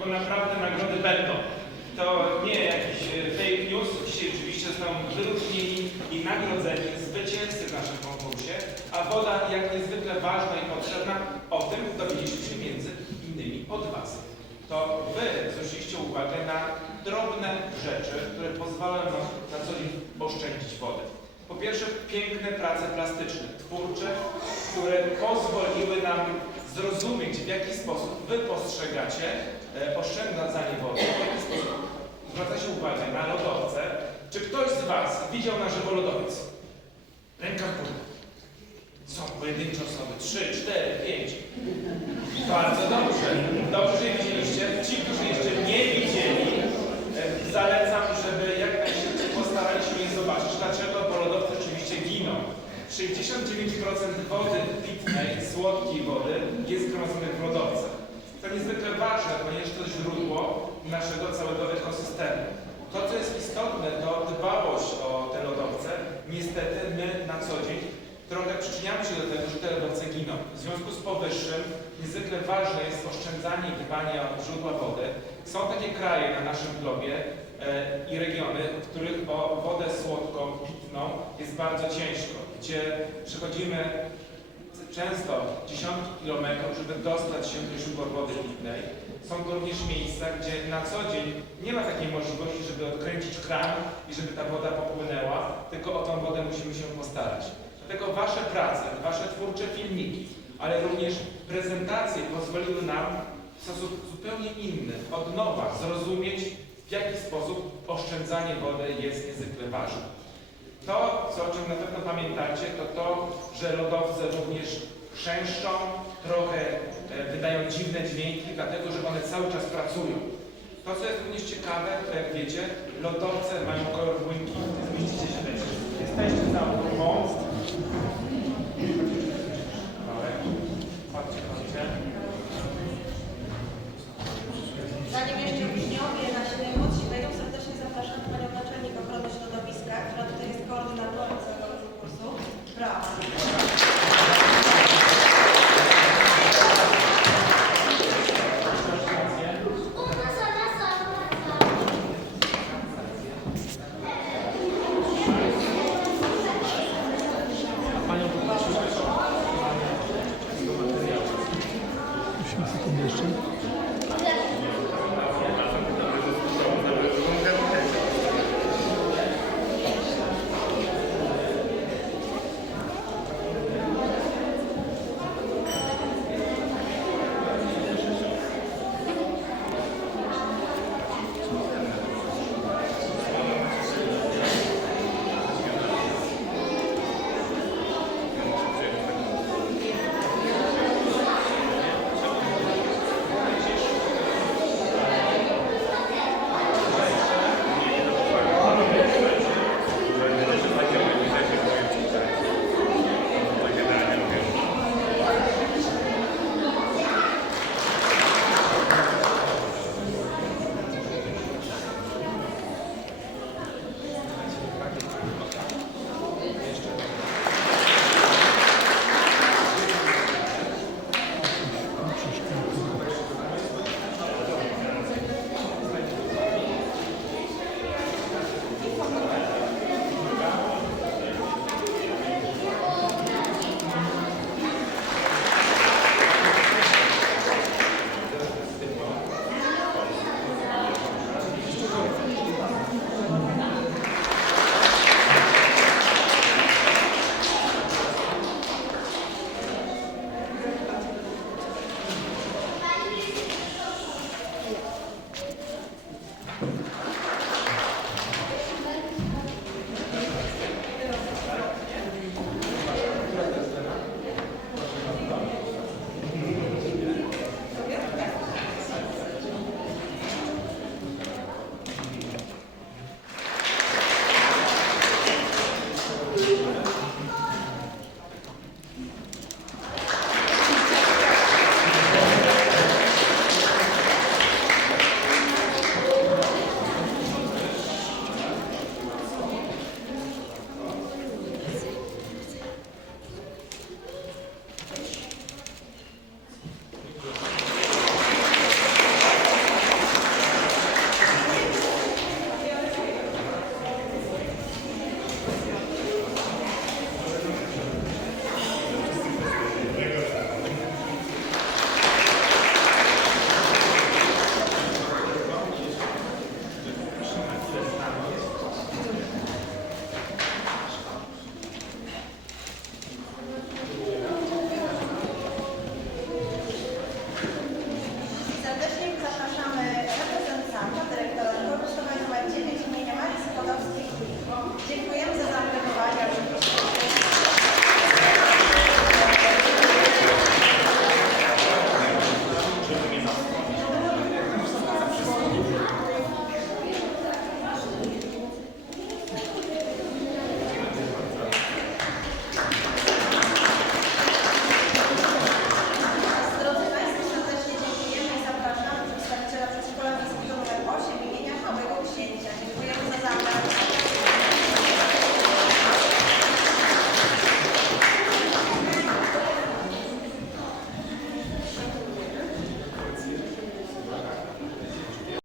bo naprawdę nagrody będą. To nie jakiś e, fake news. Dzisiaj oczywiście zostaną wyróżnieni i nagrodzeni zwycięzcy w naszym konkursie, a woda jak niezwykle ważna i potrzebna, o tym dowiedzieliśmy się między innymi od Was. To Wy zwróciliście uwagę na drobne rzeczy, które pozwalają nam na co dzień oszczędzić wodę. Po pierwsze, piękne prace plastyczne, twórcze, które pozwoliły nam zrozumieć, w jaki sposób Wy postrzegacie oszczędzanie wody, w jaki sposób zwraca się uwagę na lodowce. Czy ktoś z Was widział na żywo lodowiec? Ręka w górę. Są pojedyncze osoby, trzy, cztery, pięć. Bardzo dobrze. Dobrze, że widzieliście. Ci, którzy jeszcze nie widzieli, e, zalecam, żeby jak najszybciej postarali się je zobaczyć. Dlaczego? Bo lodowce oczywiście giną. 69% wody pitnej, słodkiej wody jest zgromadzonych w lodowcach. To niezwykle ważne, ponieważ to źródło naszego całego ekosystemu. To, co jest istotne, to dbałość o te lodowce. Niestety my na co dzień trochę przyczyniamy się do tego, że te lodowce giną. W związku z powyższym niezwykle ważne jest oszczędzanie i dbanie o źródła wody. Są takie kraje na naszym globie e, i regiony, w których o wodę słodką, pitną jest bardzo ciężko, gdzie przechodzimy często dziesiątki kilometrów, żeby dostać się do źródła wody pitnej. Są to również miejsca, gdzie na co dzień nie ma takiej możliwości, żeby odkręcić kran i żeby ta woda popłynęła, tylko o tą wodę musimy się postarać. Dlatego Wasze prace, Wasze twórcze filmiki, ale również prezentacje pozwoliły nam w sposób zupełnie inny, od nowa zrozumieć, w jaki sposób oszczędzanie wody jest niezwykle ważne. To, co, o czym na pewno pamiętacie, to to, że lodowce również chrzęszczą, trochę e, wydają dziwne dźwięki, dlatego że one cały czas pracują. To, co jest również ciekawe, to jak wiecie, lodowce mają kolor błękitny. Zmieścicie się tutaj. Jesteście za mną. Dziękujemy.